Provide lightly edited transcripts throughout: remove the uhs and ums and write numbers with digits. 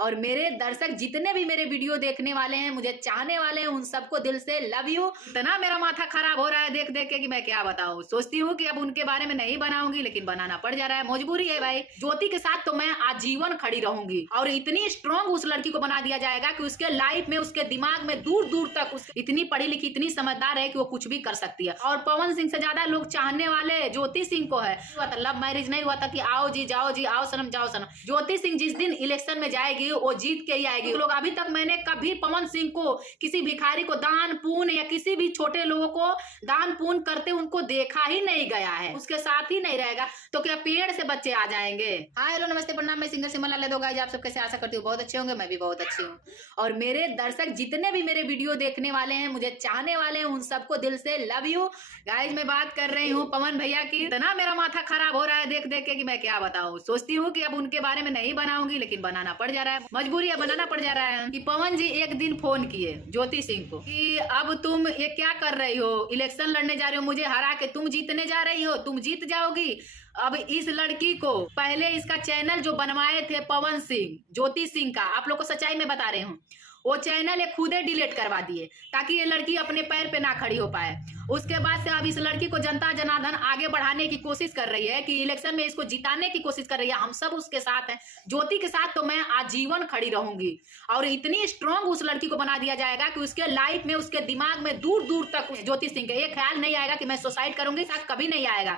और मेरे दर्शक जितने भी मेरे वीडियो देखने वाले हैं, मुझे चाहने वाले हैं, उन सबको दिल से लव यू। इतना मेरा माथा खराब हो रहा है देख देख के कि मैं क्या बताऊं। सोचती हूँ कि अब उनके बारे में नहीं बनाऊंगी, लेकिन बनाना पड़ जा रहा है, मजबूरी है भाई। ज्योति के साथ तो मैं आजीवन खड़ी रहूंगी और इतनी स्ट्रॉन्ग उस लड़की को बना दिया जाएगा कि उसके लाइफ में, उसके दिमाग में दूर दूर तक इतनी पढ़ी लिखी, इतनी समझदार है कि वो कुछ भी कर सकती है। और पवन सिंह से ज्यादा लोग चाहने वाले ज्योति सिंह को है। लव मैरिज नहीं हुआ था कि आओ जी जाओ जी, आओ सनम जाओ सनम। ज्योति सिंह जिस दिन इलेक्शन में जाएगी वो जीत के ही आएगी। लोग अभी तक मैंने कभी पवन सिंह को, किसी भिखारी को दान पुण्य या किसी भी छोटे लोगों को दान पुण्य करते उनको देखा ही नहीं गया है। उसके साथ ही नहीं रहेगा तो क्या पेड़ से बच्चे आ जाएंगे। हाय हेलो नमस्ते प्रणाम, मैं सिंगर सिमरन लाल यादव। गाइस आप सब कैसे, आशा करती हूँ बहुत अच्छे होंगे। मैं भी बहुत अच्छी हूँ। और मेरे दर्शक जितने भी मेरे वीडियो देखने वाले हैं, मुझे चाहने वाले हैं, उन सबको दिल से लव यू। गाइस मैं बात कर रही हूँ पवन भैया की। इतना मेरा माथा खराब हो रहा है देख देख के कि मैं क्या बताऊँ। सोचती हूँ कि अब उनके बारे में नहीं बनाऊंगी, लेकिन बनाना पड़ जा रहा है, मजबूरी है, बनाना पड़ जा रहा है। कि पवन जी एक दिन फोन किए ज्योति सिंह को कि अब तुम ये क्या कर रही हो, इलेक्शन लड़ने जा रही हो, मुझे हरा के तुम जीतने जा रही हो, तुम जीत जाओगी। अब इस लड़की को पहले इसका चैनल जो बनवाए थे पवन सिंह, ज्योति सिंह का, आप लोग को सच्चाई में बता रही हूँ, वो चैनल ये खुद ही डिलीट करवा दिए ताकि ये लड़की अपने पैर पे ना खड़ी हो पाए। उसके बाद से अब इस लड़की को जनता जनार्दन आगे बढ़ाने की कोशिश कर रही है कि इलेक्शन में इसको जिताने की कोशिश कर रही है। हम सब उसके साथ हैं, ज्योति के साथ तो मैं आजीवन खड़ी रहूंगी। और इतनी स्ट्रॉन्ग उस लड़की को बना दिया जाएगा कि उसके लाइफ में, उसके दिमाग में दूर दूर तक ज्योति सिंह के ये ख्याल नहीं आएगा कि मैं सुसाइड करूंगी, शायद कभी नहीं आएगा।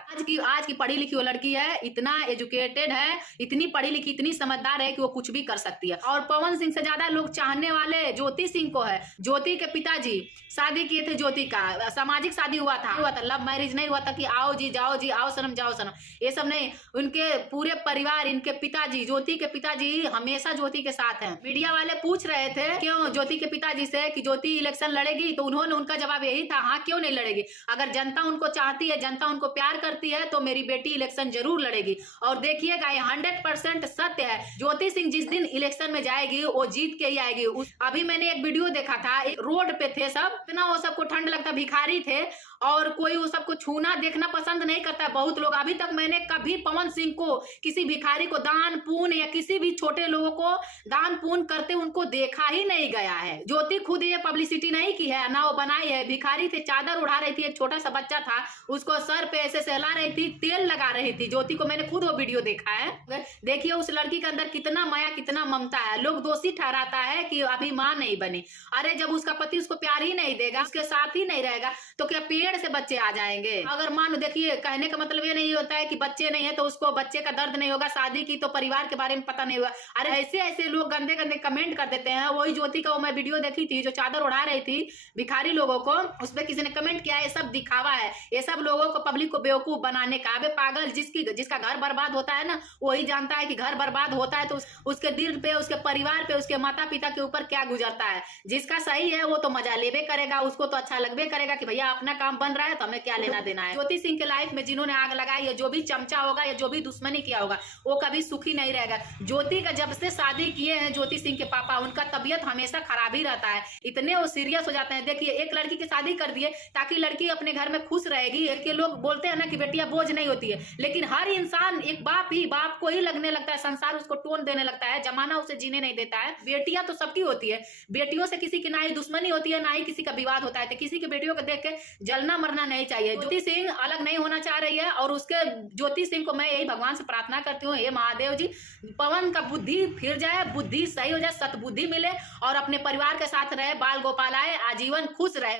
आज की पढ़ी लिखी वो लड़की है, इतना एजुकेटेड है, इतनी पढ़ी लिखी, इतनी समझदार है कि वो कुछ भी कर सकती है। और पवन सिंह से ज्यादा लोग चाहने वाले ज्योति सिंह को है। ज्योति के पिताजी शादी किए थे, ज्योति का सामाजिक शादी हुआ था, लव मैरिज नहीं हुआ था कि आओ जी जाओ जी, आओ सनम जाओ सनम, ये सब नहीं। उनके पूरे परिवार, इनके पिताजी, ज्योति के पिताजी हमेशा ज्योति के साथ हैं। मीडिया वाले पूछ रहे थे क्यों ज्योति के पिताजी से कि ज्योति इलेक्शन लड़ेगी, तो उन्होंने, उनका जवाब यही था, हाँ क्यों नहीं लड़ेगी, अगर जनता उनको चाहती है, जनता उनको प्यार करती है तो मेरी बेटी इलेक्शन जरूर लड़ेगी। और देखिएगा ये 100% सत्य है। ज्योति सिंह जिस दिन इलेक्शन में जाएगी वो जीत के ही आएगी। अभी मैंने एक वीडियो देखा था, रोड पे थे सब, इतना वो सबको ठंड लगता, भिखारी थे और कोई वो सबको छूना देखना पसंद नहीं करता है बहुत लोग। अभी तक मैंने कभी पवन सिंह को, किसी भिखारी को दान पुण्य या किसी भी छोटे लोगों को दान पुण्य करते उनको देखा ही नहीं गया है। ज्योति खुद ये पब्लिसिटी नहीं की है, ना वो बनाई है। भिखारी थे, चादर उड़ा रही थी, एक छोटा सा बच्चा था, उसको सर पे ऐसे सहला रही थी, तेल लगा रही थी ज्योति को। मैंने खुद वो वीडियो देखा है। देखिए उस लड़की के अंदर कितना माया, कितना ममता है। लोग दोषी ठहराता है कि अभी मां नहीं बनी। अरे जब उसका पति उसको प्यार ही नहीं देगा, उसके साथ ही नहीं रहेगा, तो क्या पेड़ से बच्चे आ जाएंगे। अगर मान, देखिए कहने का मतलब ये नहीं होता है कि बच्चे नहीं है तो उसको बच्चे का दर्द नहीं होगा, शादी की तो परिवार के बारे में पता नहीं होगा। अरे ऐसे ऐसे लोग गंदे गंदे कमेंट कर देते हैं। वही ज्योति का मैं वीडियो देखी थी, जो चादर उड़ा रही थी भिखारी लोगों को, उस पर किसी ने कमेंट किया ये सब दिखावा है, ये सब लोगों को, पब्लिक को बेवकूफ बनाने का। अबे पागल, जिसका घर बर्बाद होता है ना, वही जानता है कि घर बर्बाद होता है तो उसके दिल पे, उसके परिवार पे, उसके माता पिता के ऊपर क्या गुजरता है। जिसका सही है वो तो मजा लेबे करेगा, उसको तो अच्छा लगबे करेगा कि भैया अपना काम बन रहा है तो हमें क्या लेना देना है। ज्योति सिंह के लाइफ में जिन्होंने आग लगाई है, जो भी चमचा होगा या जो भी दुश्मनी किया होगा, वो कभी सुखी नहीं रहेगा। ज्योति का जब से शादी किए हैं ज्योति सिंह के पापा, उनका तबियत हमेशा खराब ही रहता है, इतने वो सीरियस हो जाते हैं। देखिए एक लड़की की शादी कर दिए ताकि लड़की अपने घर में खुश रहेगी। के लोग बोलते हैं ना कि बेटियां बोझ नहीं होती है, लेकिन हर इंसान, एक बाप को ही लगने लगता है, संसार उसको टोन देने लगता है, जमाना उसे जीने नहीं देता है। बेटियां तो सबकी होती है, बेटियों से किसी की ना ही दुश्मनी होती है, ना ही किसी का विवाद होता है। तो किसी की बेटियों को देख के जलना मरना नहीं चाहिए। ज्योति सिंह अलग नहीं होना चाह रही है और उसके, ज्योति सिंह को मैं यही भगवान से प्रार्थना करती हूँ, हे महादेव जी, पवन का बुद्धि फिर जाए, बुद्धि सही हो जाए, सतबुद्धि मिले और अपने परिवार के साथ रहे, बाल गोपाल आए, आजीवन खुश रहे।